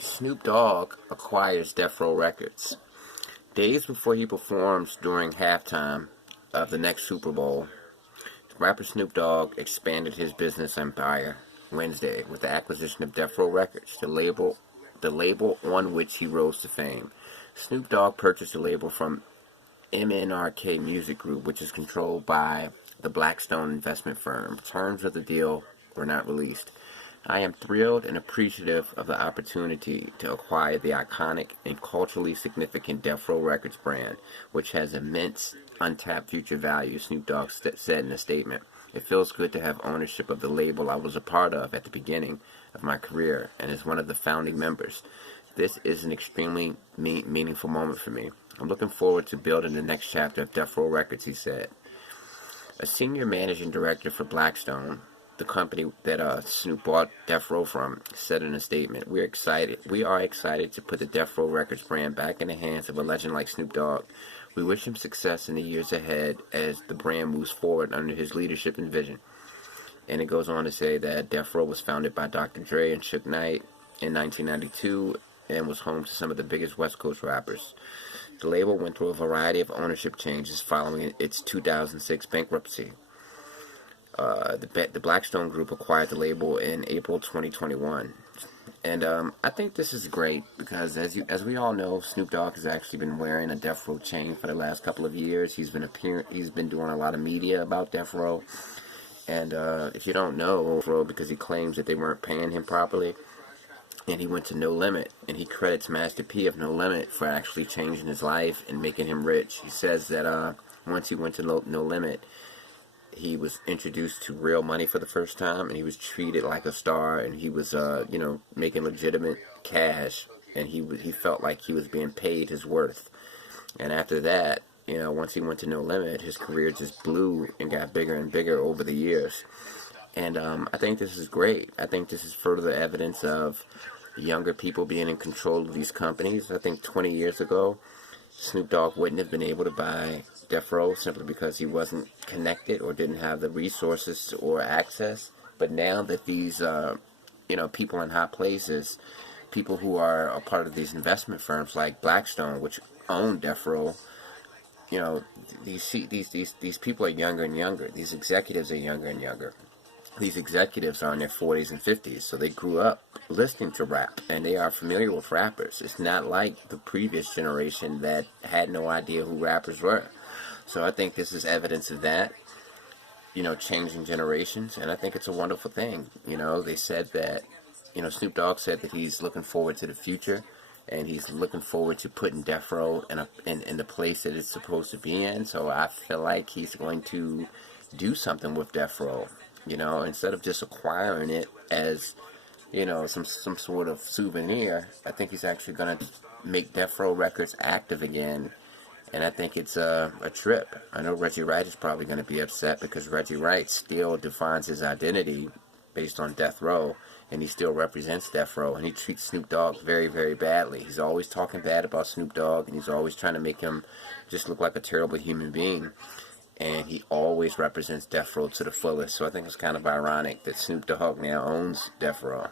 Snoop Dogg acquires Death Row Records. Days before he performs during halftime of the next Super Bowl, rapper Snoop Dogg expanded his business empire Wednesday with the acquisition of Death Row Records, the label on which he rose to fame. Snoop Dogg purchased the label from MNRK Music Group, which is controlled by the Blackstone investment firm. Terms of the deal were not released. I am thrilled and appreciative of the opportunity to acquire the iconic and culturally significant Death Row Records brand, which has immense untapped future value, Snoop Dogg said in a statement. It feels good to have ownership of the label I was a part of at the beginning of my career and as one of the founding members. This is an extremely meaningful moment for me. I'm looking forward to building the next chapter of Death Row Records, he said. A senior managing director for Blackstone, the company that Snoop bought Death Row from, said in a statement, We are excited to put the Death Row Records brand back in the hands of a legend like Snoop Dogg. We wish him success in the years ahead as the brand moves forward under his leadership and vision. And it goes on to say that Death Row was founded by Dr. Dre and Suge Knight in 1992 and was home to some of the biggest West Coast rappers. The label went through a variety of ownership changes following its 2006 bankruptcy. The Blackstone Group acquired the label in April 2021. And I think this is great because, as we all know, Snoop Dogg has actually been wearing a Death Row chain for the last couple of years. He's been doing a lot of media about Death Row. And if you don't know, Death Row, because he claims that they weren't paying him properly, and he went to No Limit, and he credits Master P of No Limit for actually changing his life and making him rich. He says that once he went to No Limit, he was introduced to real money for the first time, and he was treated like a star, and he was, making legitimate cash, and he felt like he was being paid his worth. And after that, once he went to No Limit, his career just blew and got bigger and bigger over the years. And I think this is great. I think this is further evidence of younger people being in control of these companies. I think 20 years ago, Snoop Dogg wouldn't have been able to buy Death Row simply because he wasn't connected or didn't have the resources or access. But now that these, people in high places, people who are a part of these investment firms like Blackstone, which own Death Row, these people are younger and younger. These executives are younger and younger. These executives are in their 40s and 50s, so they grew up listening to rap, and they are familiar with rappers. It's not like the previous generation that had no idea who rappers were. So I think this is evidence of that, changing generations, and I think it's a wonderful thing. They said that, Snoop Dogg said that he's looking forward to the future, and he's looking forward to putting Death Row in the place that it's supposed to be in. So I feel like he's going to do something with Death Row. Instead of just acquiring it as, some sort of souvenir, I think he's actually going to make Death Row Records active again. And I think it's a trip. I know Reggie Wright is probably going to be upset because Reggie Wright still defines his identity based on Death Row, and he still represents Death Row, and he treats Snoop Dogg very, very badly. He's always talking bad about Snoop Dogg, and he's always trying to make him just look like a terrible human being. And he always represents Death Row to the fullest. So I think it's kind of ironic that Snoop Dogg now owns Death Row.